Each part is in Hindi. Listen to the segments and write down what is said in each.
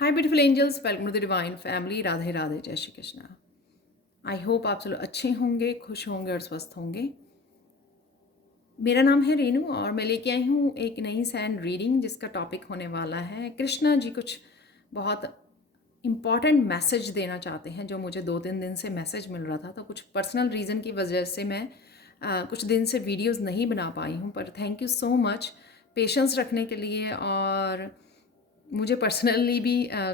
Hi beautiful angels, welcome to the divine family. Radhe Radhe, जय श्री कृष्णा। आई होप आप सब अच्छे होंगे, खुश होंगे और स्वस्थ होंगे। मेरा नाम है रेनू और मैं लेके आई हूँ एक नई सैंड रीडिंग जिसका टॉपिक होने वाला है कृष्णा जी कुछ बहुत इम्पॉर्टेंट मैसेज देना चाहते हैं, जो मुझे 2-3 दिन से मैसेज मिल रहा था। तो कुछ पर्सनल रीज़न की वजह से मैं कुछ दिन से वीडियोस नहीं बना पाई हूँ, पर thank you so much patience रखने के लिए। और मुझे पर्सनली भी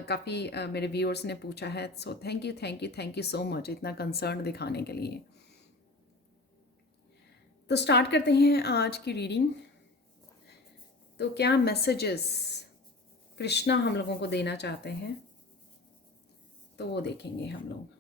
काफ़ी मेरे व्यूअर्स ने पूछा है, so thank you thank you thank you so much इतना कंसर्न दिखाने के लिए। तो स्टार्ट करते हैं आज की रीडिंग। तो क्या मैसेजेस कृष्णा हम लोगों को देना चाहते हैं, तो वो देखेंगे हम लोग।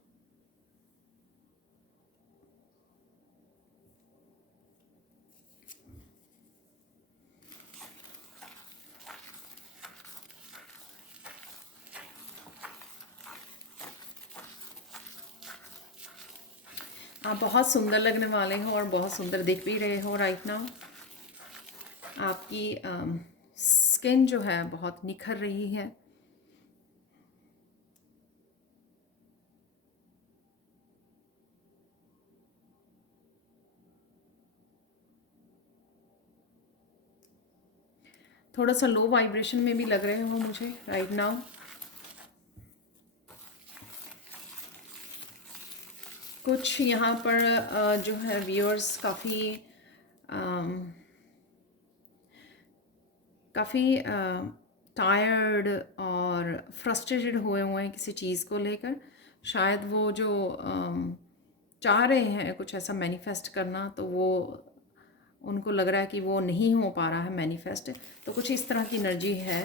आप बहुत सुंदर लगने वाले हो और बहुत सुंदर दिख भी रहे हो राइट नाउ। आपकी स्किन जो है बहुत निखर रही है। थोड़ा सा लो वाइब्रेशन में भी लग रहे हो मुझे राइट नाउ। कुछ यहाँ पर जो है व्यूअर्स काफ़ी टायर्ड और फ्रस्ट्रेटेड हुए हैं किसी चीज़ को लेकर। शायद वो जो चाह रहे हैं कुछ ऐसा मैनिफेस्ट करना, तो वो उनको लग रहा है कि वो नहीं हो पा रहा है मैनिफेस्ट। तो कुछ इस तरह की एनर्जी है।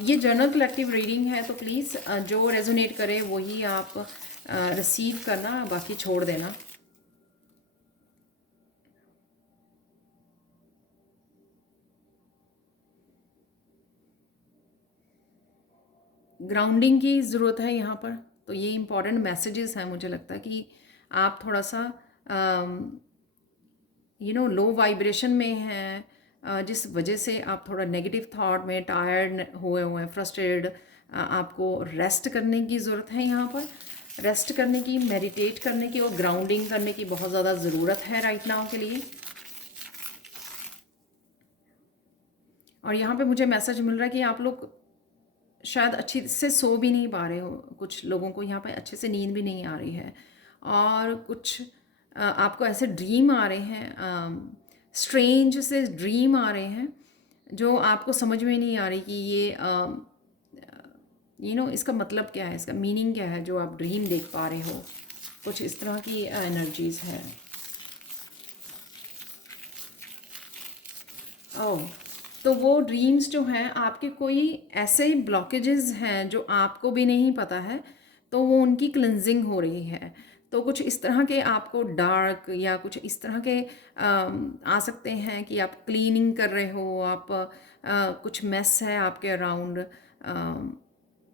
ये जनरल कलेक्टिव रीडिंग है, तो प्लीज़ जो रेजोनेट करे वही आप रिसीव करना, बाकी छोड़ देना। ग्राउंडिंग की ज़रूरत है यहाँ पर। तो ये इम्पॉर्टेंट मैसेजेस हैं। मुझे लगता है कि आप थोड़ा सा लो वाइब्रेशन में हैं, जिस वजह से आप थोड़ा नेगेटिव थॉट में टायर्ड हुए हैं, फ्रस्ट्रेटेड। आपको रेस्ट करने की ज़रूरत है यहाँ पर। रेस्ट करने की, मेडिटेट करने की और ग्राउंडिंग करने की बहुत ज़्यादा ज़रूरत है राइट नाउ के लिए। और यहाँ पे मुझे मैसेज मिल रहा है कि आप लोग शायद अच्छे से सो भी नहीं पा रहे हो। कुछ लोगों को यहाँ पे अच्छे से नींद भी नहीं आ रही है। और कुछ आपको ऐसे ड्रीम आ रहे हैं, स्ट्रेंज से ड्रीम आ रहे हैं, जो आपको समझ में नहीं आ रही कि ये इसका मतलब क्या है, इसका मीनिंग क्या है जो आप ड्रीम देख पा रहे हो। कुछ इस तरह की एनर्जीज है। ओह, तो वो ड्रीम्स जो हैं आपके कोई ऐसे ब्लॉकेजेस हैं जो आपको भी नहीं पता है, तो वो उनकी क्लिनजिंग हो रही है। तो कुछ इस तरह के आपको डार्क या कुछ इस तरह के आ सकते हैं कि आप क्लीनिंग कर रहे हो, आप कुछ मेस है आपके अराउंड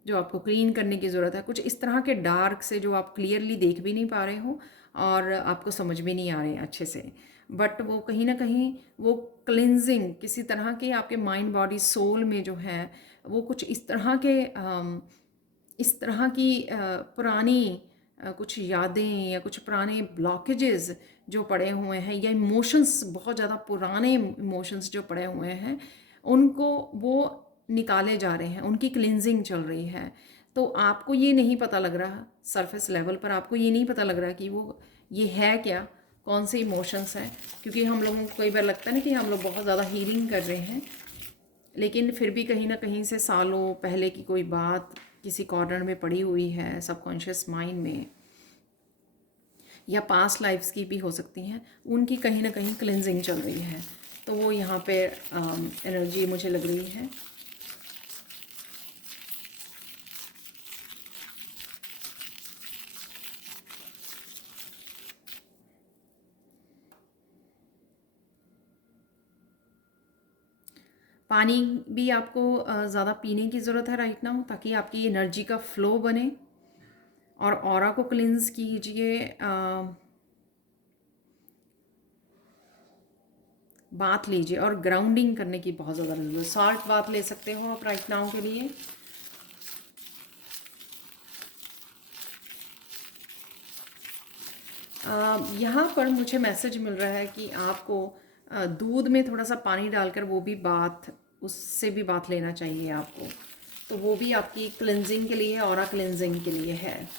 जो आपको क्लीन करने की ज़रूरत है। कुछ इस तरह के डार्क से जो आप क्लियरली देख भी नहीं पा रहे हो और आपको समझ भी नहीं आ रहे हैं अच्छे से। बट वो कहीं ना कहीं वो क्लिनजिंग किसी तरह के आपके माइंड बॉडी सोल में जो है, वो कुछ इस तरह के इस तरह की पुरानी कुछ यादें या कुछ पुराने ब्लॉकेजेस जो पड़े हुए हैं, या इमोशंस, बहुत ज़्यादा पुराने इमोशंस जो पड़े हुए हैं, उनको वो निकाले जा रहे हैं, उनकी क्लिनजिंग चल रही है। तो आपको ये नहीं पता लग रहा, सरफेस लेवल पर आपको ये नहीं पता लग रहा कि वो ये है क्या, कौन से इमोशंस हैं। क्योंकि हम लोगों को कई बार लगता है ना कि हम लोग बहुत ज़्यादा हीलिंग कर रहे हैं, लेकिन फिर भी कहीं ना कहीं से सालों पहले की कोई बात किसी कॉर्नर में पड़ी हुई है सबकॉन्शियस माइंड में, या पास्ट लाइफ्स की भी हो सकती हैं, उनकी कहीं ना कहीं क्लिनजिंग चल रही है। तो वो यहाँ पे एनर्जी मुझे लग रही है। पानी भी आपको ज़्यादा पीने की ज़रूरत है राइट नाउ, ताकि आपकी एनर्जी का फ्लो बने। और ऑरा को क्लिंस कीजिए। बात लीजिए और ग्राउंडिंग करने की बहुत ज़्यादा ज़रूरत है। सॉल्ट बात ले सकते हो आप राइट नाउ के लिए। यहाँ पर मुझे मैसेज मिल रहा है कि आपको दूध में थोड़ा सा पानी डालकर वो भी बाथ, उससे भी बाथ लेना चाहिए आपको। तो वो भी आपकी क्लिनजिंग के लिए, ऑरा क्लिनजिंग के लिए है।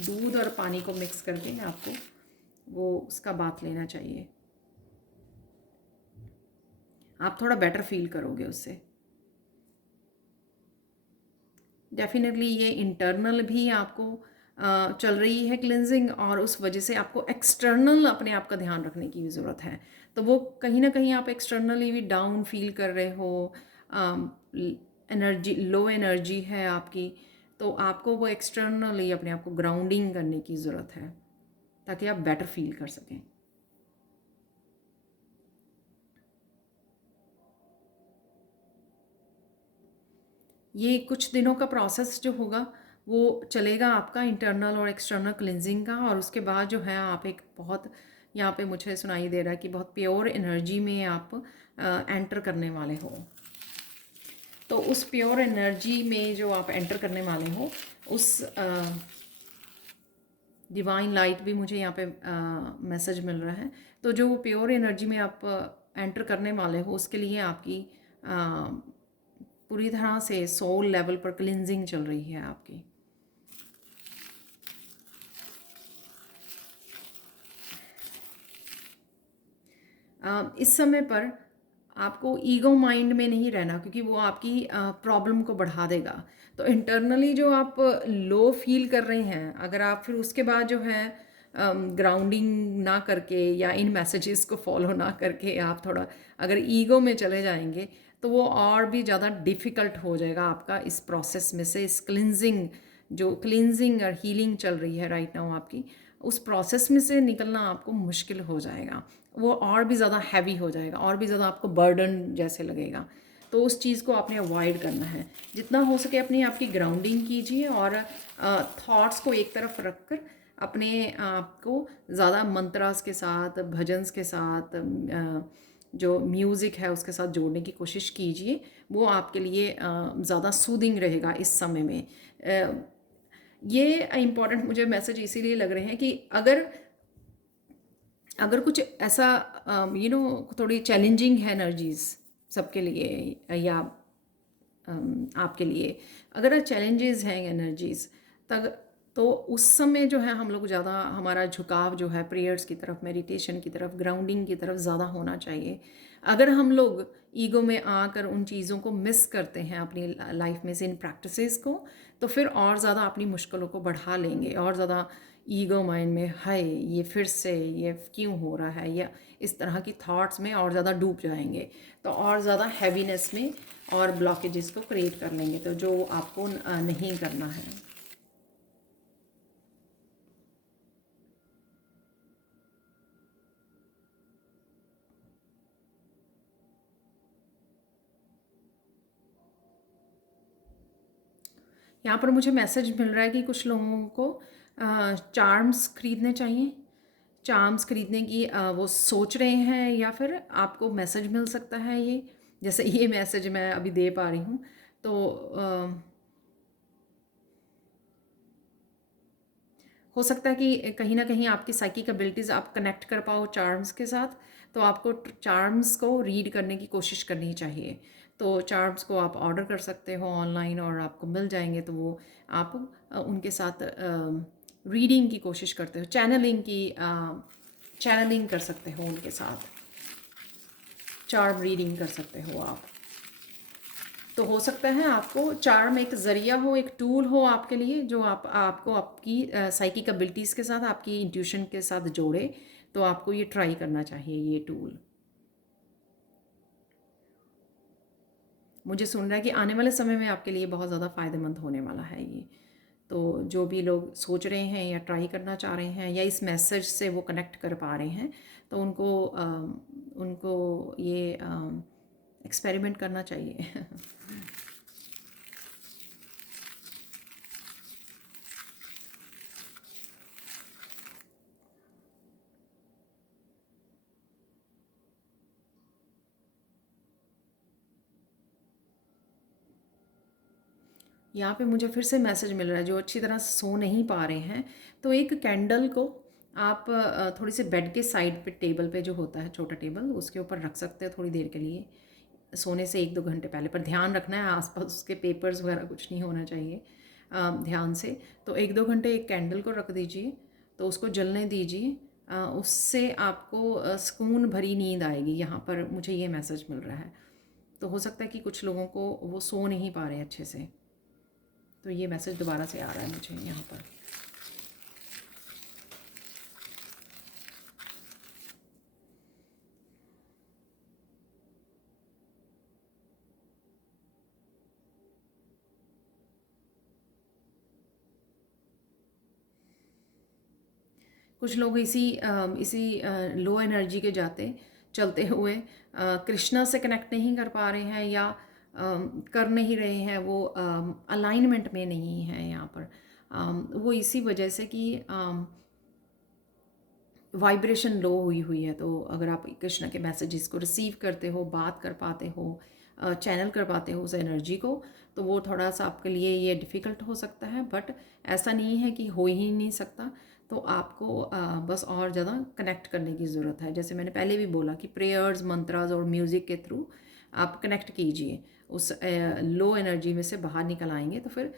दूध और पानी को मिक्स करके आपको वो उसका बाथ लेना चाहिए। आप थोड़ा बेटर फील करोगे उससे। डेफिनेटली ये इंटरनल भी आपको चल रही है क्लिनजिंग, और उस वजह से आपको एक्सटर्नल अपने आप का ध्यान रखने की भी ज़रूरत है। तो वो कहीं ना कहीं आप एक्सटर्नली भी डाउन फील कर रहे हो, एनर्जी लो एनर्जी है आपकी, तो आपको वो एक्सटर्नली अपने आप को ग्राउंडिंग करने की ज़रूरत है ताकि आप बेटर फील कर सकें। ये कुछ दिनों का प्रोसेस जो होगा वो चलेगा आपका, इंटरनल और एक्सटर्नल क्लिनजिंग का, और उसके बाद जो है आप एक बहुत, यहाँ पे मुझे सुनाई दे रहा है कि बहुत प्योर एनर्जी में आप एंटर करने वाले हो। तो उस प्योर एनर्जी में जो आप एंटर करने वाले हो, उस डिवाइन लाइट भी मुझे यहाँ पे मैसेज मिल रहा है। तो जो प्योर एनर्जी में आप एंटर करने वाले हो, उसके लिए आपकी पूरी तरह से सोल लेवल पर क्लिनजिंग चल रही है आपकी। इस समय पर आपको ईगो माइंड में नहीं रहना, क्योंकि वो आपकी प्रॉब्लम को बढ़ा देगा। तो इंटरनली जो आप लो फील कर रहे हैं, अगर आप फिर उसके बाद जो है ग्राउंडिंग ना करके या इन मैसेजेस को फॉलो ना करके आप थोड़ा अगर ईगो में चले जाएंगे, तो वो और भी ज़्यादा डिफ़िकल्ट हो जाएगा आपका इस प्रोसेस में से, इस क्लिनजिंग, जो क्लिनजिंग और हीलिंग चल रही है राइट नाउ आपकी, उस प्रोसेस में से निकलना आपको मुश्किल हो जाएगा। वो और भी ज़्यादा हैवी हो जाएगा, और भी ज़्यादा आपको बर्डन जैसे लगेगा। तो उस चीज़ को आपने अवॉइड करना है। जितना हो सके अपनी आपकी ग्राउंडिंग कीजिए, और थॉट्स को एक तरफ रख कर अपने आप को ज़्यादा मंत्रास के साथ, भजन्स के साथ, जो म्यूज़िक है उसके साथ जोड़ने की कोशिश कीजिए। वो आपके लिए ज़्यादा सूदिंग रहेगा इस समय में। ये इम्पॉर्टेंट मुझे मैसेज इसीलिए लग रहे हैं कि अगर अगर कुछ ऐसा थोड़ी चैलेंजिंग है एनर्जीज सबके लिए, या आपके लिए अगर चैलेंजेस हैं एनर्जीज, तब तो उस समय जो है हम लोग ज़्यादा, हमारा झुकाव जो है प्रेयर्स की तरफ, मेडिटेशन की तरफ, ग्राउंडिंग की तरफ ज़्यादा होना चाहिए। अगर हम लोग ईगो में आकर उन चीज़ों को मिस करते हैं अपनी लाइफ में से, इन प्रैक्टिसेस को, तो फिर और ज़्यादा अपनी मुश्किलों को बढ़ा लेंगे, और ज़्यादा ईगो माइंड में हाय ये फिर से ये क्यों हो रहा है, या इस तरह की थॉट्स में और ज़्यादा डूब जाएंगे, तो और ज़्यादा हैवीनेस में और ब्लॉकेजेस को क्रिएट कर लेंगे, तो जो आपको नहीं करना है। यहाँ पर मुझे मैसेज मिल रहा है कि कुछ लोगों को चार्म्स खरीदने चाहिए। चार्म्स खरीदने की वो सोच रहे हैं, या फिर आपको मैसेज मिल सकता है ये, जैसे ये मैसेज मैं अभी दे पा रही हूँ। तो हो सकता है कि कहीं ना कहीं आपकी साइकिक एबिलिटीज़ आप कनेक्ट कर पाओ चार्म्स के साथ, तो आपको चार्म्स को रीड करने की कोशिश करनी चाहिए। तो चार्म्स को आप ऑर्डर कर सकते हो ऑनलाइन, और आपको मिल जाएंगे, तो वो आप उनके साथ रीडिंग की कोशिश करते हो, चैनलिंग कर सकते हो उनके साथ, चार्म रीडिंग कर सकते हो आप। तो हो सकता है आपको चार्म एक ज़रिया हो, एक टूल हो आपके लिए, जो आपको आपकी साइकिक एबिलिटीज़ के साथ, आपकी इंट्यूशन के साथ जोड़े। तो आपको ये ट्राई करना चाहिए ये टूल। मुझे सुन रहा है कि आने वाले समय में आपके लिए बहुत ज़्यादा फ़ायदेमंद होने वाला है ये। तो जो भी लोग सोच रहे हैं या ट्राई करना चाह रहे हैं, या इस मैसेज से वो कनेक्ट कर पा रहे हैं, तो उनको ये एक्सपेरिमेंट करना चाहिए। यहाँ पे मुझे फिर से मैसेज मिल रहा है, जो अच्छी तरह से सो नहीं पा रहे हैं, तो एक कैंडल को आप थोड़ी सी बेड के साइड पे, टेबल पे जो होता है छोटा टेबल, उसके ऊपर रख सकते हैं थोड़ी देर के लिए, सोने से 1-2 घंटे पहले। पर ध्यान रखना है आसपास उसके पेपर्स वगैरह कुछ नहीं होना चाहिए, ध्यान से। तो 1-2 घंटे एक कैंडल को रख दीजिए, तो उसको जलने दीजिए। उससे आपको सुकून भरी नींद आएगी, यहाँ पर मुझे ये मैसेज मिल रहा है। तो हो सकता है कि कुछ लोगों को वो सो नहीं पा रहे अच्छे से, तो ये मैसेज दोबारा से आ रहा है मुझे यहाँ पर। कुछ लोग इसी लो एनर्जी के जाते चलते हुए कृष्णा से कनेक्ट नहीं कर पा रहे हैं, या कर नहीं रहे हैं, वो अलाइनमेंट में नहीं है यहाँ पर। वो इसी वजह से कि वाइब्रेशन लो हुई है। तो अगर आप कृष्णा के मैसेजेस को रिसीव करते हो, बात कर पाते हो, चैनल कर पाते हो उस एनर्जी को, तो वो थोड़ा सा आपके लिए ये डिफ़िकल्ट हो सकता है, बट ऐसा नहीं है कि हो ही नहीं सकता। तो आपको बस और ज़्यादा कनेक्ट करने की ज़रूरत है। जैसे मैंने पहले भी बोला कि प्रेयर्स, मंत्रास और म्यूज़िक के थ्रू आप कनेक्ट कीजिए, उस लो एनर्जी में से बाहर निकल आएंगे, तो फिर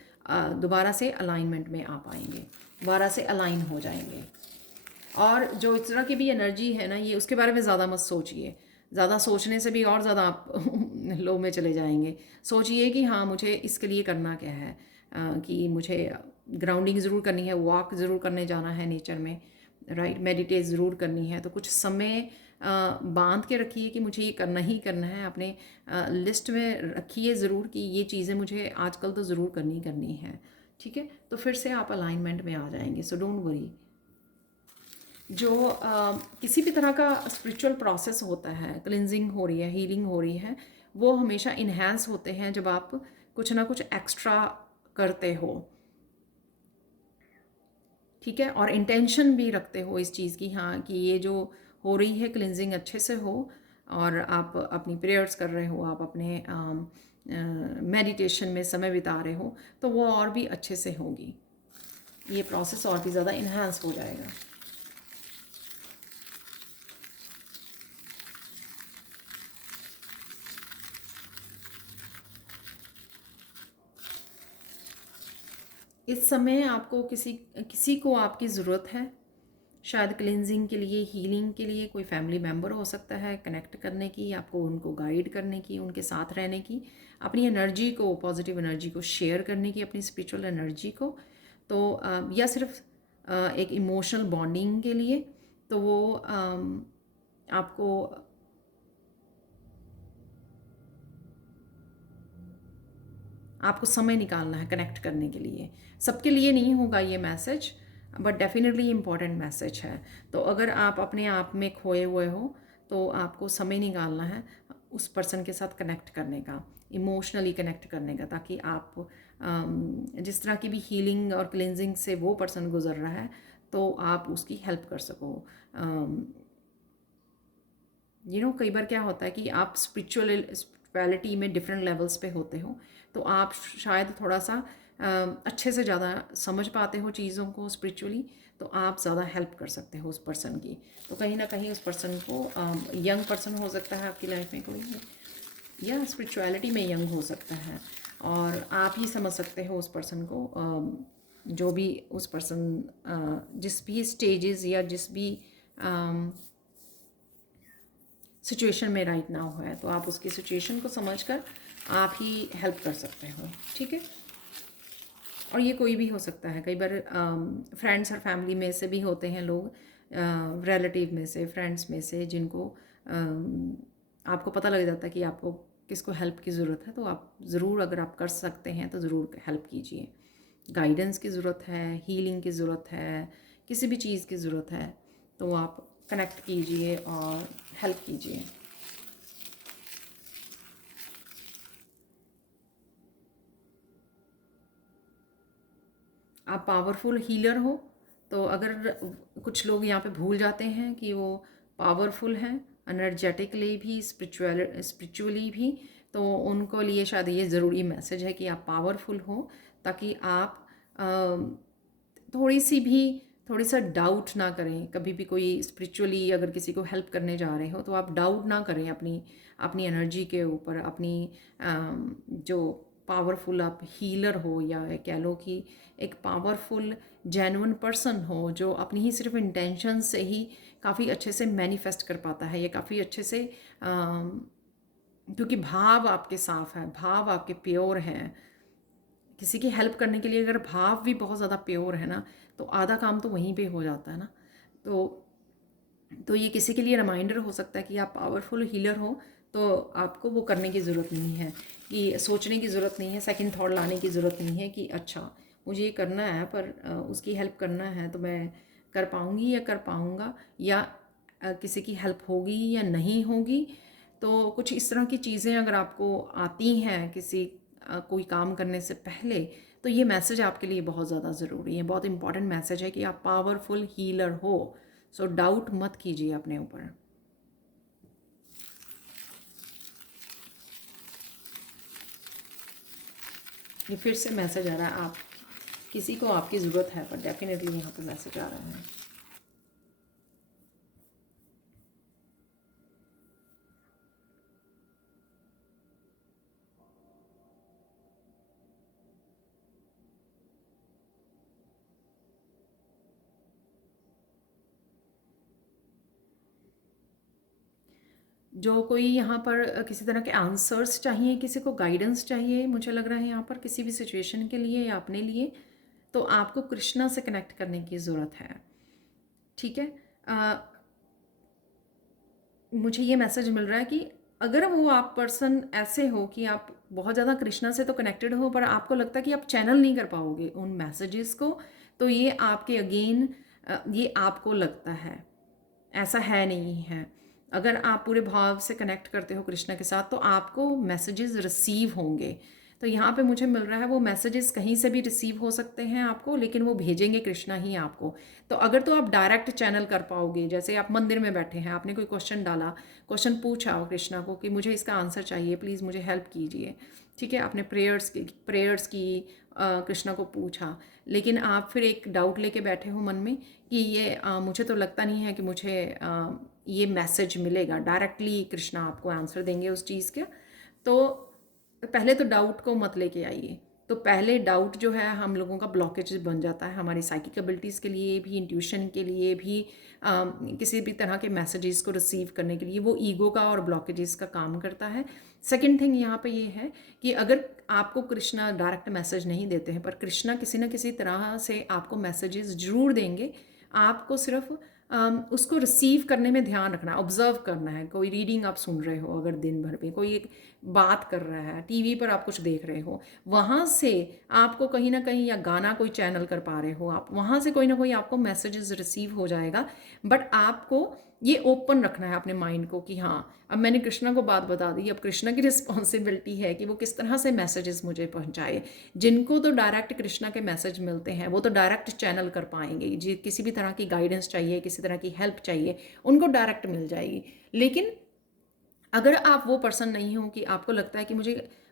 दोबारा से अलाइनमेंट में आ पाएंगे, दोबारा से अलाइन हो जाएंगे। और जो इस तरह की भी एनर्जी है ना, ये उसके बारे में ज़्यादा मत सोचिए। ज़्यादा सोचने से भी और ज़्यादा आप लो में चले जाएंगे। सोचिए कि हाँ, मुझे इसके लिए करना क्या है, कि मुझे ग्राउंडिंग ज़रूर करनी है, वॉक ज़रूर करने जाना है नेचर में, राइट, मेडिटेट ज़रूर करनी है। तो कुछ समय बांध के रखिए कि मुझे ये करना ही करना है। अपने लिस्ट में रखिए ज़रूर कि ये चीज़ें मुझे आजकल तो ज़रूर करनी है, ठीक है। तो फिर से आप अलाइनमेंट में आ जाएंगे। So don't worry. जो किसी भी तरह का स्पिरिचुअल प्रोसेस होता है, क्लिनजिंग हो रही है, हीलिंग हो रही है, वो हमेशा इन्हेंस होते हैं जब आप कुछ ना कुछ एक्स्ट्रा करते हो, ठीक है। और इंटेंशन भी रखते हो इस चीज़ की, हाँ, कि ये जो हो रही है क्लिनजिंग अच्छे से हो, और आप अपनी प्रेयर्स कर रहे हो, आप अपने मेडिटेशन में समय बिता रहे हो, तो वो और भी अच्छे से होगी, ये प्रोसेस और भी ज़्यादा इन्हांस हो जाएगा। इस समय आपको किसी किसी को आपकी ज़रूरत है, शायद क्लिनजिंग के लिए, हीलिंग के लिए। कोई फैमिली मेम्बर हो सकता है, कनेक्ट करने की, आपको उनको गाइड करने की, उनके साथ रहने की, अपनी एनर्जी को, पॉजिटिव एनर्जी को शेयर करने की, अपनी स्पिरिचुअल एनर्जी को। तो या सिर्फ एक इमोशनल बॉन्डिंग के लिए, तो वो आपको आपको समय निकालना है कनेक्ट करने के लिए। सबके लिए नहीं होगा ये message, but definitely important message है। तो अगर आप अपने आप में खोए हुए हो, तो आपको समय निकालना है उस पर्सन के साथ कनेक्ट करने का, इमोशनली कनेक्ट करने का, ताकि आप जिस तरह की भी हीलिंग और क्लिनजिंग से वो पर्सन गुजर रहा है, तो आप उसकी हेल्प कर सको। कई बार क्या होता है कि आप स्पिरिचुअलिटी में डिफरेंट लेवल्स पे होते हो, तो आप शायद थोड़ा सा अच्छे से ज़्यादा समझ पाते हो चीज़ों को स्पिरिचुअली, तो आप ज़्यादा हेल्प कर सकते हो उस पर्सन की। तो कहीं ना कहीं उस पर्सन को, यंग पर्सन हो सकता है आपकी लाइफ में कोई, या स्पिरिचुअलिटी में यंग हो सकता है, और आप ही समझ सकते हो उस पर्सन को, जो भी उस पर्सन जिस भी स्टेजेस या जिस भी सिचुएशन में राइट नाउ है, तो आप उसकी सिचुएशन को समझकर आप ही हेल्प कर सकते हो, ठीक है। और ये कोई भी हो सकता है, कई बार फ्रेंड्स और फैमिली में से भी होते हैं लोग, रिलेटिव में से, फ्रेंड्स में से, जिनको आपको पता लग जाता है कि आपको किसको हेल्प की ज़रूरत है, तो आप ज़रूर, अगर आप कर सकते हैं तो ज़रूर हेल्प कीजिए। गाइडेंस की ज़रूरत है, हीलिंग की ज़रूरत है, किसी भी चीज़ की ज़रूरत है, तो आप कनेक्ट कीजिए और हेल्प कीजिए। आप पावरफुल हीलर हो, तो अगर कुछ लोग यहाँ पे भूल जाते हैं कि वो पावरफुल हैं, एनर्जेटिकली भी, स्पिरिचुअली भी, तो उनको लिए शायद ये ज़रूरी मैसेज है कि आप पावरफुल हो, ताकि आप थोड़ी सा डाउट ना करें। कभी भी कोई स्पिरिचुअली अगर किसी को हेल्प करने जा रहे हो तो आप डाउट ना करें अपनी अपनी एनर्जी के ऊपर, अपनी जो पावरफुल आप हीलर हो, या कह लो कि एक पावरफुल जेन्युइन पर्सन हो जो अपनी ही सिर्फ इंटेंशन से ही काफ़ी अच्छे से मैनिफेस्ट कर पाता है, या काफ़ी अच्छे से क्योंकि भाव आपके साफ हैं, भाव आपके प्योर हैं। किसी की हेल्प करने के लिए अगर भाव भी बहुत ज़्यादा प्योर है ना, तो आधा काम तो वहीं पे हो जाता है ना। तो ये किसी के लिए रिमाइंडर हो सकता है कि आप पावरफुल हीलर हो, तो आपको वो करने की ज़रूरत नहीं है, कि सोचने की ज़रूरत नहीं है, सेकंड थॉट लाने की ज़रूरत नहीं है कि अच्छा मुझे ये करना है पर उसकी हेल्प करना है तो मैं कर पाऊँगी या कर पाऊँगा, या किसी की हेल्प होगी या नहीं होगी। तो कुछ इस तरह की चीज़ें अगर आपको आती हैं किसी कोई काम करने से पहले, तो ये मैसेज आपके लिए बहुत ज़्यादा ज़रूरी है, बहुत इंपॉर्टेंट मैसेज है कि आप पावरफुल हीलर हो। सो डाउट मत कीजिए अपने ऊपर। ये फिर से मैसेज आ रहा है, आप किसी को आपकी ज़रूरत है, पर डेफिनेटली यहाँ पे मैसेज आ रहा है। जो कोई यहाँ पर किसी तरह के आंसर्स चाहिए, किसी को गाइडेंस चाहिए, मुझे लग रहा है यहाँ पर किसी भी सिचुएशन के लिए या अपने लिए, तो आपको कृष्णा से कनेक्ट करने की ज़रूरत है। ठीक है, मुझे ये मैसेज मिल रहा है कि अगर वो आप पर्सन ऐसे हो कि आप बहुत ज़्यादा कृष्णा से तो कनेक्टेड हो, पर आपको लगता है कि आप चैनल नहीं कर पाओगे उन मैसेजेस को, तो ये आपके अगेन ये आपको लगता है, ऐसा है नहीं है। अगर आप पूरे भाव से कनेक्ट करते हो कृष्णा के साथ, तो आपको मैसेजेस रिसीव होंगे। तो यहाँ पे मुझे मिल रहा है वो मैसेजेस कहीं से भी रिसीव हो सकते हैं आपको, लेकिन वो भेजेंगे कृष्णा ही आपको। तो अगर तो आप डायरेक्ट चैनल कर पाओगे, जैसे आप मंदिर में बैठे हैं, आपने कोई क्वेश्चन डाला, क्वेश्चन पूछा कृष्णा को कि मुझे इसका आंसर चाहिए, प्लीज़ मुझे हेल्प कीजिए। ठीक है, आपने प्रेयर्स की कृष्णा को पूछा, लेकिन आप फिर एक डाउट लेके बैठे हो मन में कि ये मुझे तो लगता नहीं है कि मुझे ये मैसेज मिलेगा डायरेक्टली, कृष्णा आपको आंसर देंगे उस चीज़ का। तो पहले तो डाउट को मत लेके आइए। तो पहले डाउट जो है हम लोगों का ब्लॉकेज बन जाता है हमारी साइकिक एबिलिटीज़ के लिए भी, इंट्यूशन के लिए भी, किसी भी तरह के मैसेजेस को रिसीव करने के लिए वो ईगो का और ब्लॉकेजेस का काम करता है। सेकंड थिंग यहाँ पे ये है कि अगर आपको कृष्णा डायरेक्ट मैसेज नहीं देते हैं, पर कृष्णा किसी न किसी तरह से आपको मैसेजेस ज़रूर देंगे। आपको सिर्फ उसको रिसीव करने में ध्यान रखना है, ऑब्जर्व करना है। कोई रीडिंग आप सुन रहे हो, अगर दिन भर में कोई एक बात कर रहा है, टीवी पर आप कुछ देख रहे हो, वहाँ से आपको कहीं ना कहीं, या गाना कोई चैनल कर पा रहे हो आप, वहाँ से कोई ना कोई आपको मैसेजेस रिसीव हो जाएगा। बट आपको ये ओपन रखना है अपने माइंड को कि हाँ, अब मैंने कृष्णा को बात बता दी, अब कृष्णा की रिस्पॉन्सिबिलिटी है कि वो किस तरह से मैसेजेस मुझे पहुँचाए। जिनको तो डायरेक्ट कृष्णा के मैसेज मिलते हैं वो तो डायरेक्ट चैनल कर पाएंगे, जी किसी भी तरह की गाइडेंस चाहिए, किसी तरह की हेल्प चाहिए, उनको डायरेक्ट मिल जाएगी। लेकिन अगर आप वो पर्सन नहीं हो कि आपको लगता है कि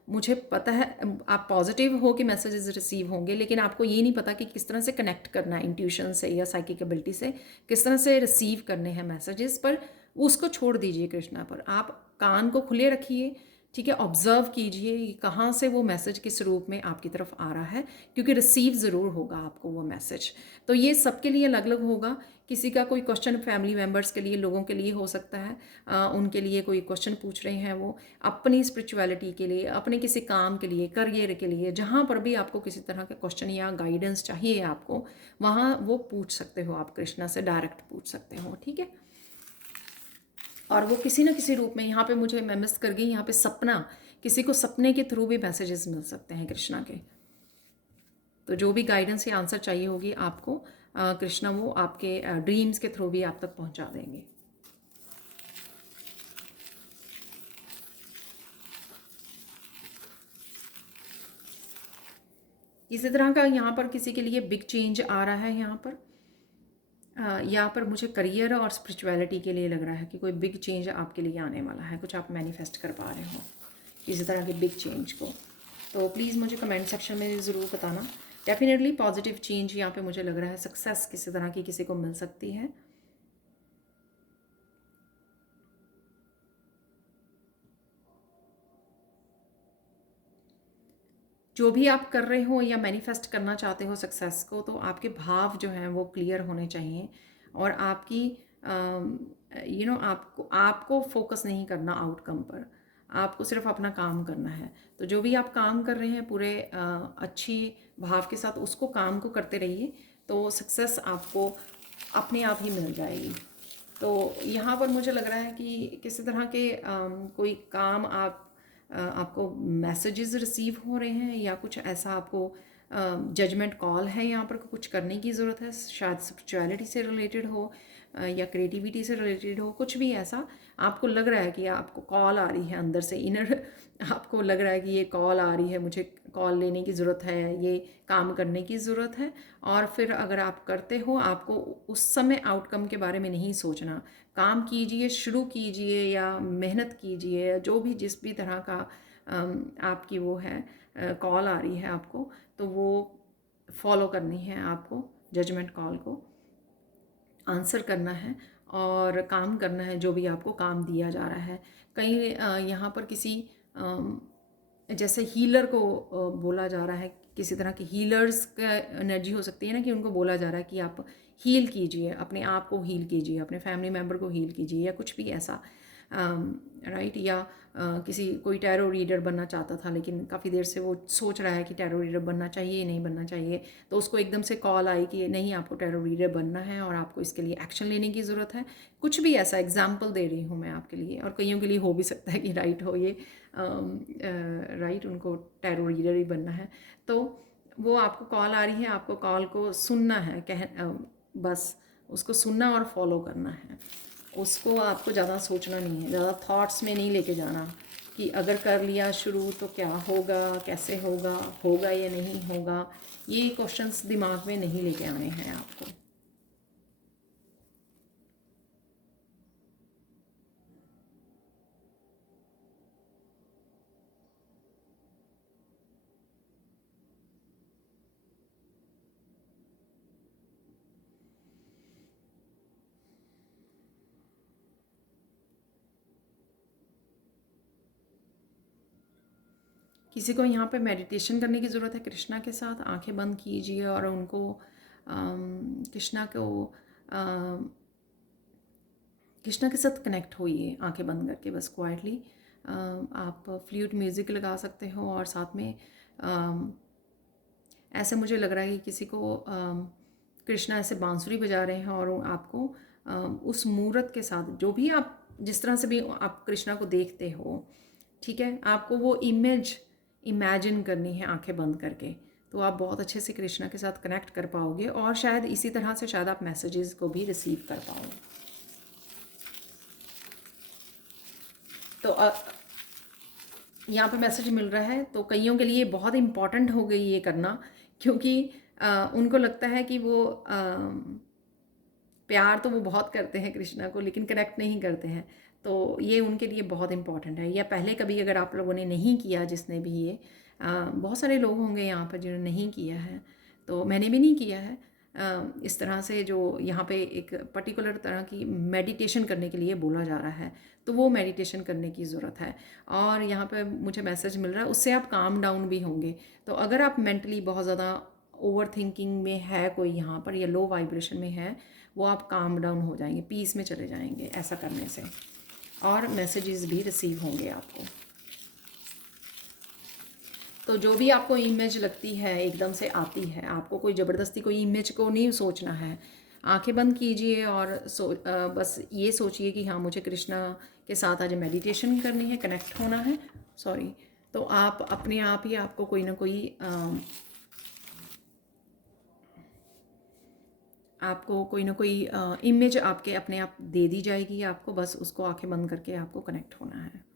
मुझे पता है, आप पॉजिटिव हो कि मैसेजेस रिसीव होंगे, लेकिन आपको ये नहीं पता कि किस तरह से कनेक्ट करना है इंट्यूशन से या साइकिक एबिलिटी से, किस तरह से रिसीव करने हैं मैसेजेस, पर उसको छोड़ दीजिए कृष्णा पर। आप कान को खुले रखिए, ठीक है, ऑब्जर्व कीजिए कि कहाँ से वो मैसेज किस रूप में आपकी तरफ आ रहा है, क्योंकि रिसीव ज़रूर होगा आपको वो मैसेज। तो ये सबके लिए अलग अलग होगा। किसी का कोई क्वेश्चन फैमिली मेम्बर्स के लिए, लोगों के लिए हो सकता है, उनके लिए कोई क्वेश्चन पूछ रहे हैं वो अपनी स्पिरिचुअलिटी के लिए, अपने किसी काम के लिए, करियर के लिए, जहाँ पर भी आपको किसी तरह का क्वेश्चन या गाइडेंस चाहिए आपको, वहाँ वो पूछ सकते हो, आप कृष्णा से डायरेक्ट पूछ सकते हो। ठीक है, और वो किसी न किसी रूप में, यहाँ पे मुझे मैं मिस कर गई, यहाँ पे सपना, किसी को सपने के थ्रू भी मैसेजेस मिल सकते हैं कृष्णा के। तो जो भी गाइडेंस या आंसर चाहिए होगी आपको, कृष्णा वो आपके ड्रीम्स के थ्रू भी आप तक पहुँचा देंगे। इसी तरह का यहाँ पर किसी के लिए बिग चेंज आ रहा है, यहाँ पर मुझे करियर और स्पिरिचुअलिटी के लिए लग रहा है कि कोई बिग चेंज आपके लिए आने वाला है, कुछ आप मैनिफेस्ट कर पा रहे हो इसी तरह के बिग चेंज को। तो प्लीज़ मुझे कमेंट सेक्शन में ज़रूर बताना। डेफिनेटली पॉजिटिव चेंज यहाँ पे मुझे लग रहा है, सक्सेस किसी तरह की किसी को मिल सकती है। जो भी आप कर रहे हो या मैनिफेस्ट करना चाहते हो सक्सेस को, तो आपके भाव जो हैं वो क्लियर होने चाहिए, और आपकी आपको आपको फोकस नहीं करना आउटकम पर, आपको सिर्फ अपना काम करना है। तो जो भी आप काम कर रहे हैं पूरे अच्छी भाव के साथ उसको काम को करते रहिए, तो सक्सेस आपको अपने आप ही मिल जाएगी। तो यहाँ पर मुझे लग रहा है कि किसी तरह के कोई काम आपको मैसेजेस रिसीव हो रहे हैं, या कुछ ऐसा आपको जजमेंट कॉल है यहाँ पर कुछ करने की ज़रूरत है, शायद स्पिरिचुअलिटी से रिलेटेड हो या क्रिएटिविटी से रिलेटेड हो, कुछ भी ऐसा आपको लग रहा है कि आपको कॉल आ रही है अंदर से, इनर आपको लग रहा है कि ये कॉल आ रही है, मुझे कॉल लेने की ज़रूरत है, ये काम करने की ज़रूरत है। और फिर अगर आप करते हो, आपको उस समय आउटकम के बारे में नहीं सोचना, काम कीजिए, शुरू कीजिए या मेहनत कीजिए, जो भी जिस भी तरह का आपकी वो है कॉल आ रही है आपको, तो वो फॉलो करनी है आपको, जजमेंट कॉल को आंसर करना है और काम करना है जो भी आपको काम दिया जा रहा है। कहीं यहाँ पर किसी जैसे हीलर को बोला जा रहा है, किसी तरह की हीलर्स का एनर्जी हो सकती है ना, कि उनको बोला जा रहा है कि आप हील कीजिए, अपने आप को हील कीजिए, अपने फैमिली मेम्बर को हील कीजिए, या कुछ भी ऐसा, राइट। या किसी कोई टैरो रीडर बनना चाहता था, लेकिन काफ़ी देर से वो सोच रहा है कि टैरो रीडर बनना चाहिए नहीं बनना चाहिए, तो उसको एकदम से कॉल आई कि नहीं, आपको टैरो रीडर बनना है और आपको इसके लिए एक्शन लेने की ज़रूरत है। कुछ भी ऐसा एग्जाम्पल दे रही हूँ मैं आपके लिए, और कईयों के लिए हो भी सकता है कि राइट हो ये, राइट, उनको टैरो रीडर ही बनना है। तो वो आपको कॉल आ रही है, आपको कॉल को सुनना है, बस उसको सुनना और फॉलो करना है। उसको आपको ज़्यादा सोचना नहीं है, ज़्यादा थॉट्स में नहीं लेके जाना कि अगर कर लिया शुरू तो क्या होगा, कैसे होगा, होगा या नहीं होगा, ये क्वेश्चंस दिमाग में नहीं लेके आने हैं आपको। किसी को यहाँ पे मेडिटेशन करने की ज़रूरत है, कृष्णा के साथ आंखें बंद कीजिए और उनको कृष्णा को कृष्णा के साथ कनेक्ट होइए, आंखें बंद करके बस क्वाइटली। आप फ्लूट म्यूज़िक लगा सकते हो, और साथ में ऐसे मुझे लग रहा है कि किसी को कृष्णा ऐसे बांसुरी बजा रहे हैं, और आपको उस मूर्त के साथ जो भी आप जिस तरह से भी आप कृष्णा को देखते हो, ठीक है, आपको वो इमेज इमेजिन करनी है आंखें बंद करके, तो आप बहुत अच्छे से कृष्णा के साथ कनेक्ट कर पाओगे, और शायद इसी तरह से शायद आप मैसेजेस को भी रिसीव कर पाओगे। तो यहाँ पे मैसेज मिल रहा है, तो कईयों के लिए बहुत इम्पॉर्टेंट हो गई ये करना, क्योंकि उनको लगता है कि वो प्यार तो वो बहुत करते हैं कृष्णा को, लेकिन कनेक्ट नहीं करते हैं। तो ये उनके लिए बहुत इम्पॉर्टेंट है। या पहले कभी अगर आप लोगों ने नहीं किया, जिसने भी ये बहुत सारे लोग होंगे यहाँ पर जिन्होंने नहीं किया है, तो मैंने भी नहीं किया है इस तरह से, जो यहाँ पे एक पर्टिकुलर तरह की मेडिटेशन करने के लिए बोला जा रहा है, तो वो मेडिटेशन करने की ज़रूरत है। और यहाँ पे मुझे मैसेज मिल रहा है, उससे आप काम डाउन भी होंगे। तो अगर आप मेंटली बहुत ज़्यादा ओवर थिंकिंग में है कोई यहाँ पर, या लो वाइब्रेशन में है, वो आप काम डाउन हो जाएंगे, पीस में चले जाएंगे ऐसा करने से, और मैसेजेस भी रिसीव होंगे आपको। तो जो भी आपको इमेज लगती है एकदम से आती है, आपको कोई ज़बरदस्ती कोई इमेज को नहीं सोचना है। आंखें बंद कीजिए और बस ये सोचिए कि हाँ, मुझे कृष्णा के साथ आज मेडिटेशन करनी है, कनेक्ट होना है, सॉरी। तो आप अपने आप ही आपको कोई ना कोई आपको कोई ना कोई इमेज आपके अपने आप दे दी जाएगी आपको, बस उसको आंखें बंद करके आपको कनेक्ट होना है।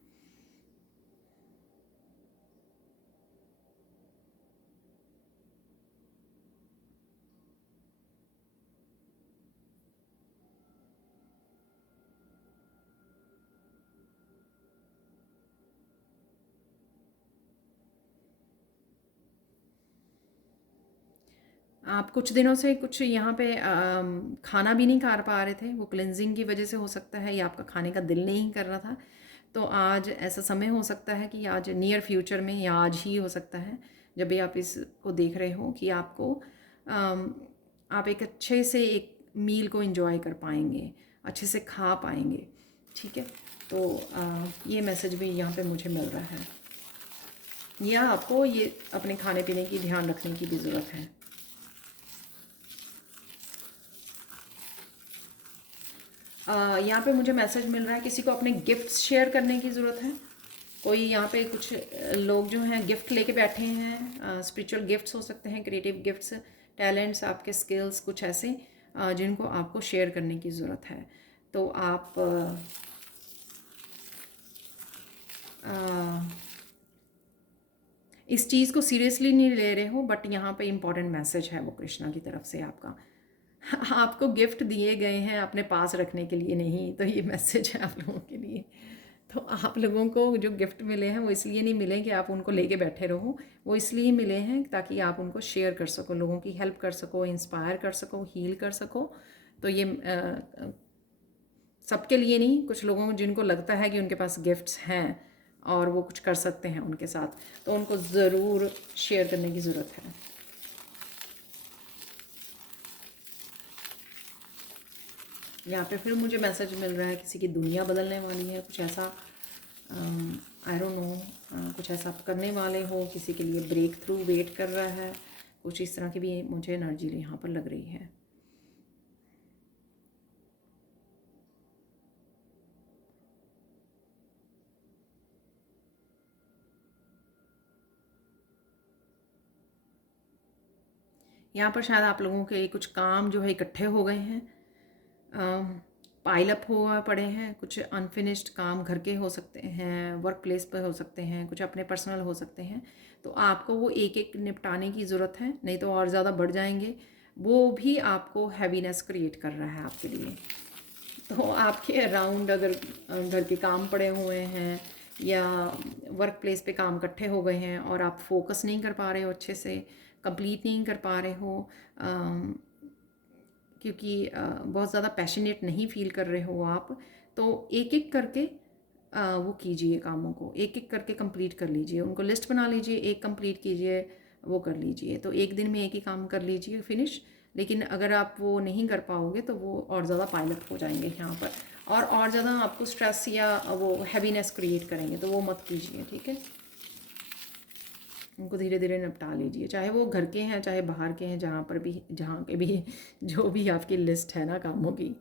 आप कुछ दिनों से कुछ यहाँ पे खाना भी नहीं खा पा रहे थे, वो क्लिनजिंग की वजह से हो सकता है, या आपका खाने का दिल नहीं कर रहा था। तो आज ऐसा समय हो सकता है कि आज नियर फ्यूचर में, या आज ही हो सकता है जब भी आप इसको देख रहे हो, कि आपको आप एक अच्छे से एक मील को एंजॉय कर पाएंगे, अच्छे से खा पाएंगे। ठीक है, तो ये मैसेज भी यहाँ पे मुझे मिल रहा है, या आपको ये अपने खाने पीने की ध्यान रखने की भी ज़रूरत है। यहाँ पे मुझे मैसेज मिल रहा है किसी को अपने गिफ्ट्स शेयर करने की ज़रूरत है। कोई यहाँ पे कुछ लोग जो हैं गिफ्ट लेके बैठे हैं, स्पिरिचुअल गिफ्ट्स हो सकते हैं, क्रिएटिव गिफ्ट्स, टैलेंट्स, आपके स्किल्स, कुछ ऐसे जिनको आपको शेयर करने की ज़रूरत है। तो आप इस चीज़ को सीरियसली नहीं ले रहे हो, बट यहाँ पे इम्पॉर्टेंट मैसेज है वो कृष्णा की तरफ से आपका। आपको गिफ्ट दिए गए हैं अपने पास रखने के लिए नहीं, तो ये मैसेज है आप लोगों के लिए। तो आप लोगों को जो गिफ्ट मिले हैं वो इसलिए नहीं मिले कि आप उनको लेके बैठे रहो, वो इसलिए मिले हैं ताकि आप उनको शेयर कर सको, लोगों की हेल्प कर सको, इंस्पायर कर सको, हील कर सको। तो ये सबके लिए नहीं, कुछ लोगों को जिनको लगता है कि उनके पास गिफ्ट्स हैं और वो कुछ कर सकते हैं उनके साथ, तो उनको ज़रूर शेयर करने की ज़रूरत है। यहाँ पे फिर मुझे मैसेज मिल रहा है किसी की दुनिया बदलने वाली है, कुछ ऐसा, आई डोंट नो, कुछ ऐसा आप करने वाले हो, किसी के लिए ब्रेक थ्रू वेट कर रहा है, कुछ इस तरह की भी मुझे एनर्जी यहाँ पर लग रही है। यहाँ पर शायद आप लोगों के कुछ काम जो है इकट्ठे हो गए हैं, पाइल अप हुआ पड़े हैं, कुछ अनफिनिश्ड काम घर के हो सकते हैं, वर्क प्लेस पर हो सकते हैं, कुछ अपने पर्सनल हो सकते हैं। तो आपको वो एक एक निपटाने की ज़रूरत है, नहीं तो और ज़्यादा बढ़ जाएंगे। वो भी आपको हैवीनेस क्रिएट कर रहा है आपके लिए। तो आपके अराउंड अगर घर के काम पड़े हुए हैं या वर्क प्लेस पे काम इकट्ठे हो गए हैं और आप फोकस नहीं कर पा रहे हो, अच्छे से कंप्लीट नहीं कर पा रहे हो, क्योंकि बहुत ज़्यादा पैशनेट नहीं फील कर रहे हो आप, तो एक एक करके वो कीजिए, कामों को एक एक करके कंप्लीट कर लीजिए, उनको लिस्ट बना लीजिए, एक कंप्लीट कीजिए, वो कर लीजिए। तो एक दिन में एक ही काम कर लीजिए फिनिश। लेकिन अगर आप वो नहीं कर पाओगे तो वो और ज़्यादा पायलट हो जाएंगे यहाँ पर, और ज़्यादा आपको स्ट्रेस या वो हैवीनेस क्रिएट करेंगे, तो वो मत कीजिए। ठीक है, उनको धीरे धीरे निपटा लीजिए, चाहे वो घर के हैं चाहे बाहर के हैं, जहाँ पर भी, जहाँ के भी जो भी आपकी लिस्ट है ना कामों की।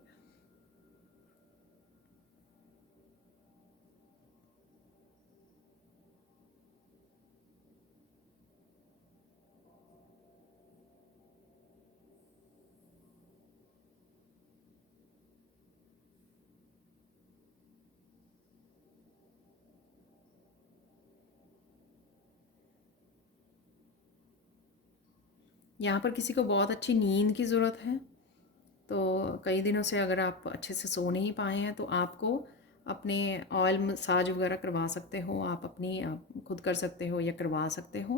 यहाँ पर किसी को बहुत अच्छी नींद की ज़रूरत है, तो कई दिनों से अगर आप अच्छे से सो नहीं पाए हैं तो आपको अपने ऑयल मसाज वगैरह करवा सकते हो, आप अपनी आप खुद कर सकते हो या करवा सकते हो।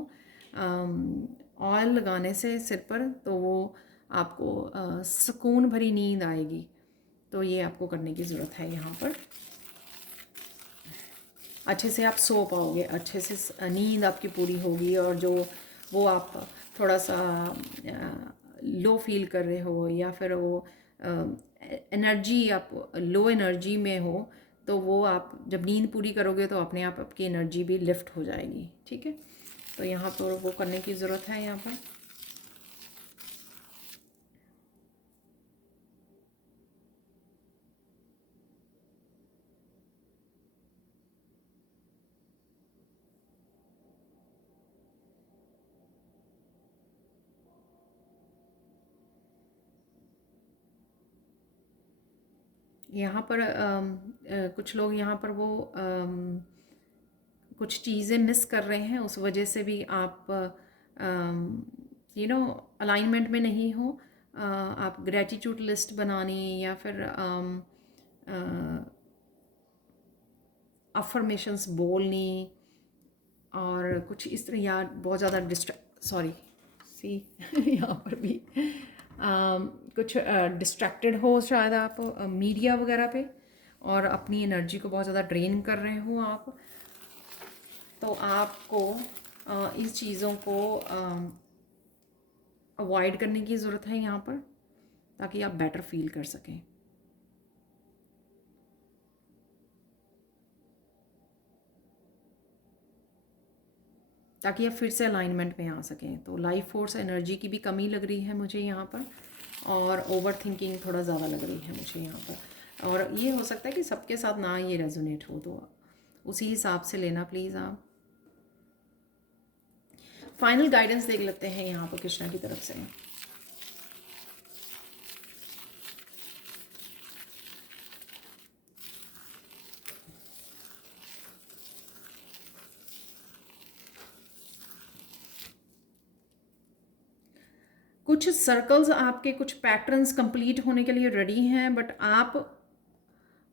ऑयल लगाने से सिर पर तो वो आपको सुकून भरी नींद आएगी, तो ये आपको करने की ज़रूरत है। यहाँ पर अच्छे से आप सो पाओगे, अच्छे से नींद आपकी पूरी होगी, और जो वो आप थोड़ा सा लो फील कर रहे हो या फिर वो एनर्जी, आप लो एनर्जी में हो, तो वो आप जब नींद पूरी करोगे तो अपने आप आपकी एनर्जी भी लिफ्ट हो जाएगी। ठीक है, तो यहाँ पर वो करने की ज़रूरत है। यहाँ पर यहाँ पर कुछ लोग यहाँ पर वो कुछ चीज़ें मिस कर रहे हैं, उस वजह से भी आप अलाइनमेंट में नहीं हो। आप ग्रेटिट्यूड लिस्ट बनानी या फिर अफर्मेशंस बोलनी और कुछ इस तरह, या बहुत ज़्यादा सॉरी सी यहाँ पर भी कुछ डिस्ट्रैक्टेड हो शायद आप मीडिया वगैरह पे, और अपनी एनर्जी को बहुत ज़्यादा ड्रेन कर रहे हो आप। तो आपको इस चीज़ों को अवॉइड करने की ज़रूरत है यहाँ पर, ताकि आप बेटर फील कर सकें। ताकि आप फिर से अलाइनमेंट में आ सकें। तो लाइफ फोर्स एनर्जी की भी कमी लग रही है मुझे यहाँ पर, और ओवर थिंकिंग थोड़ा ज़्यादा लग रही है मुझे यहाँ पर। और ये हो सकता है कि सबके साथ ना ये रेजोनेट हो, तो उसी हिसाब से लेना प्लीज़ आप। फाइनल गाइडेंस देख लेते हैं यहाँ पर कृष्णा की तरफ से। कुछ सर्कल्स आपके, कुछ पैटर्न्स कंप्लीट होने के लिए रेडी हैं, बट आप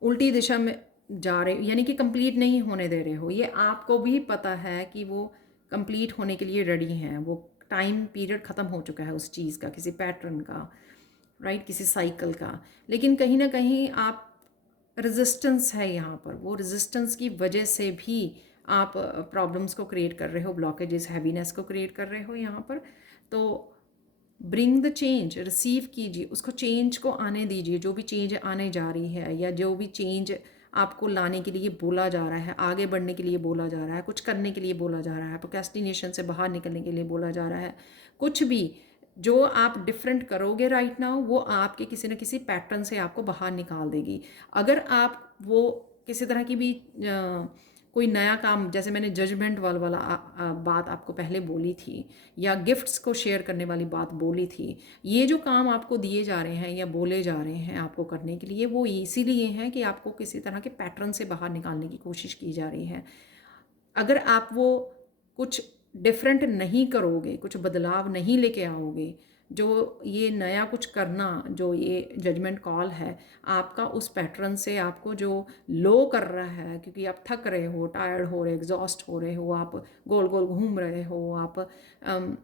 उल्टी दिशा में जा रहे हो, यानी कि कंप्लीट नहीं होने दे रहे हो। ये आपको भी पता है कि वो कंप्लीट होने के लिए रेडी हैं, वो टाइम पीरियड ख़त्म हो चुका है उस चीज़ का, किसी पैटर्न का, राइट, किसी साइकिल का। लेकिन कहीं ना कहीं आप रेजिस्टेंस है यहाँ पर, वो रेजिस्टेंस की वजह से भी आप प्रॉब्लम्स को क्रिएट कर रहे हो, ब्लॉकेजेस, हैवीनेस को क्रिएट कर रहे हो यहाँ पर। तो ब्रिंग द चेंज, रिसीव कीजिए उसको, चेंज को आने दीजिए। जो भी चेंज आने जा रही है, या जो भी चेंज आपको लाने के लिए बोला जा रहा है, आगे बढ़ने के लिए बोला जा रहा है, कुछ करने के लिए बोला जा रहा है, प्रोक्रेस्टिनेशन से बाहर निकलने के लिए बोला जा रहा है, कुछ भी जो आप डिफरेंट करोगे राइट नाउ, वो आपके किसी न किसी पैटर्न से आपको बाहर निकाल देगी। अगर आप वो किसी तरह की भी कोई नया काम, जैसे मैंने जजमेंट वाला बात आपको पहले बोली थी, या गिफ्ट्स को शेयर करने वाली बात बोली थी, ये जो काम आपको दिए जा रहे हैं या बोले जा रहे हैं आपको करने के लिए, वो इसीलिए हैं कि आपको किसी तरह के पैटर्न से बाहर निकालने की कोशिश की जा रही है। अगर आप वो कुछ डिफरेंट नहीं करोगे, कुछ बदलाव नहीं लेके आओगे, जो ये नया कुछ करना, जो ये जजमेंट कॉल है आपका, उस पैटर्न से आपको जो लो कर रहा है, क्योंकि आप थक रहे हो, टायर्ड हो रहे, एग्जॉस्ट हो रहे हो, आप गोल गोल घूम रहे हो, आप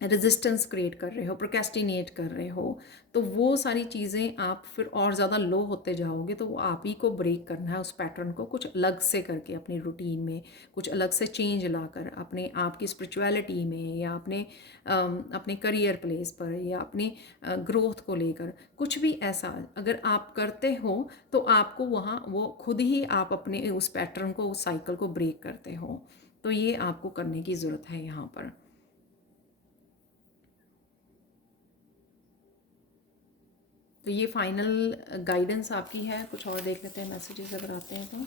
रेजिस्टेंस क्रिएट कर रहे हो, प्रोक्रेस्टिनेट कर रहे हो, तो वो सारी चीज़ें आप फिर और ज़्यादा लो होते जाओगे। तो वो आप ही को ब्रेक करना है, उस पैटर्न को कुछ अलग से करके, अपनी रूटीन में कुछ अलग से चेंज लाकर, अपने आप की स्पिरिचुअलिटी में, या अपने करियर प्लेस पर, या अपनी ग्रोथ को लेकर कुछ भी ऐसा अगर आप करते हो, तो आपको वहाँ वो खुद ही आप अपने उस पैटर्न को, उस साइकिल को ब्रेक करते हो। तो ये आपको करने की ज़रूरत है यहाँ पर। तो ये फाइनल गाइडेंस आपकी है। कुछ और देख लेते हैं मैसेजेस अगर आते हैं तो।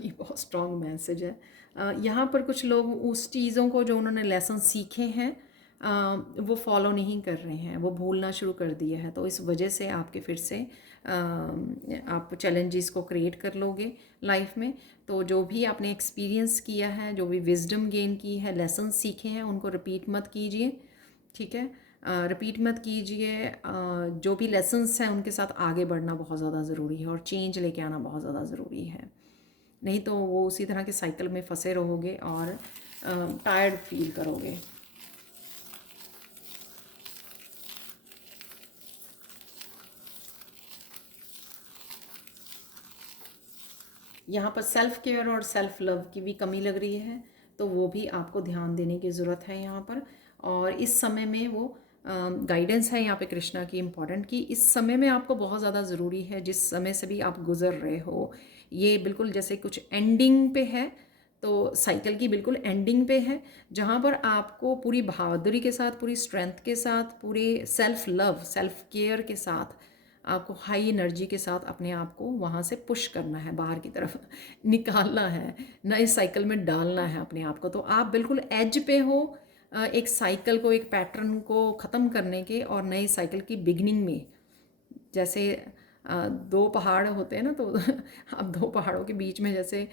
ये बहुत स्ट्रॉन्ग मैसेज है। यहाँ पर कुछ लोग उस चीज़ों को जो उन्होंने लेसन सीखे हैं वो फॉलो नहीं कर रहे हैं, वो भूलना शुरू कर दिया है। तो इस वजह से आपके फिर से आप चैलेंजेस को क्रिएट कर लोगे लाइफ में। तो जो भी आपने एक्सपीरियंस किया है, जो भी विजडम गेन की है, लेसन सीखे हैं, उनको रिपीट मत कीजिए, ठीक है। रिपीट मत कीजिए। जो भी लेसन्स हैं उनके साथ आगे बढ़ना बहुत ज़्यादा ज़रूरी है, और चेंज लेके आना बहुत ज़्यादा ज़रूरी है। नहीं तो वो उसी तरह के साइकिल में फंसे रहोगे और टायर्ड फील करोगे। यहाँ पर सेल्फ़ केयर और सेल्फ़ लव की भी कमी लग रही है, तो वो भी आपको ध्यान देने की ज़रूरत है यहाँ पर। और इस समय में वो गाइडेंस है यहाँ पे कृष्णा की इम्पॉर्टेंट, कि इस समय में आपको बहुत ज़्यादा ज़रूरी है, जिस समय से भी आप गुज़र रहे हो, ये बिल्कुल जैसे कुछ एंडिंग पे है, तो साइकिल की बिल्कुल एंडिंग पे है, जहाँ पर आपको पूरी बहादुरी के साथ, पूरी स्ट्रेंथ के साथ, पूरे सेल्फ़ लव, सेल्फ़ केयर के साथ, आपको हाई एनर्जी के साथ अपने आप को वहाँ से पुश करना है, बाहर की तरफ निकालना है, नए साइकिल में डालना है अपने आप को। तो आप बिल्कुल एज पे हो, एक साइकिल को, एक पैटर्न को ख़त्म करने के, और नई साइकिल की बिगनिंग में। जैसे दो पहाड़ होते हैं ना, तो आप दो पहाड़ों के बीच में जैसे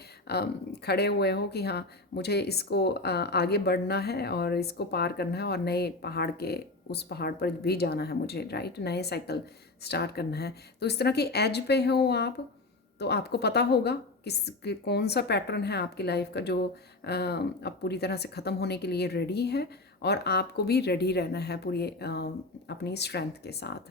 खड़े हुए हो कि हाँ मुझे इसको आगे बढ़ना है और इसको पार करना है, और नए पहाड़ के उस पहाड़ पर भी जाना है मुझे, राइट, नए साइकिल स्टार्ट करना है। तो इस तरह की एज पे हो आप, तो आपको पता होगा कौन सा पैटर्न है आपकी लाइफ का जो अब पूरी तरह से ख़त्म होने के लिए रेडी है, और आपको भी रेडी रहना है पूरी अपनी स्ट्रेंथ के साथ।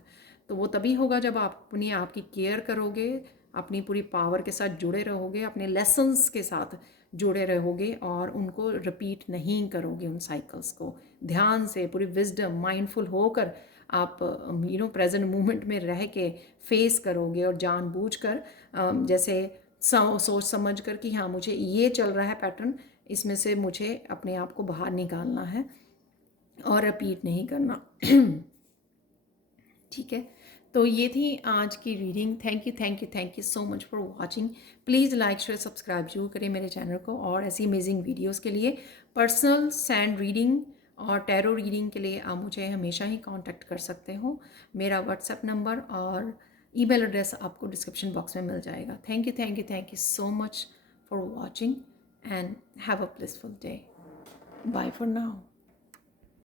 तो वो तभी होगा जब आप अपनी आपकी केयर करोगे, अपनी पूरी पावर के साथ जुड़े रहोगे, अपने लेसन्स के साथ जुड़े रहोगे और उनको रिपीट नहीं करोगे, उन साइकिल्स को ध्यान से पूरी विजडम माइंडफुल होकर आप प्रेजेंट मोमेंट में रह के फेस करोगे और जानबूझकर जैसे सोच समझ कर कि हाँ मुझे ये चल रहा है पैटर्न, इसमें से मुझे अपने आप को बाहर निकालना है और रिपीट नहीं करना। ठीक है, तो ये थी आज की reading. Thank you so much for watching. Please like share subscribe जरूर करें मेरे चैनल को, और ऐसी अमेजिंग वीडियोस के लिए पर्सनल सैंड रीडिंग और टैरो रीडिंग के लिए आप मुझे हमेशा ही कांटेक्ट कर सकते हो। मेरा व्हाट्सएप नंबर और ईमेल एड्रेस आपको डिस्क्रिप्शन बॉक्स में मिल जाएगा। Thank you so much for watching and have a blissful day. Bye for now.